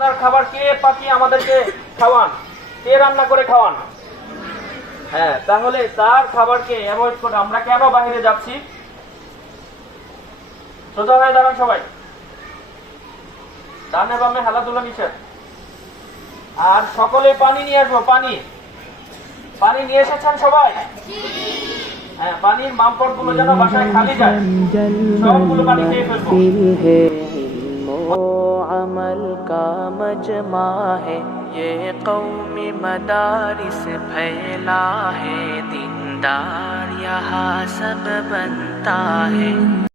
আপনার খাবার কে পাকিয়ে আমাদেরকে খাওয়ান, কে রান্না করে খাওয়ান? হ্যাঁ, তাহলে তার খাবারকে অ্যাভয়েড করে আমরা কেন বাইরে যাচ্ছি? সোজা হয়ে দাঁড়ান সবাই, ডানে বামে খেলাধুলা নিষেধ। আর সকলে পানি নিয়ে আসবো। পানি পানি নিয়ে এসেছেন সবাই? হ্যাঁ, পানির মামপট গুলো যেন বাসায় খালি যায়, সবগুলো পানি খেয়ে ফেলবো। अमल का मजमा है ये कौमी मदारिस फैला है दीनदार यहाँ सब बनता है।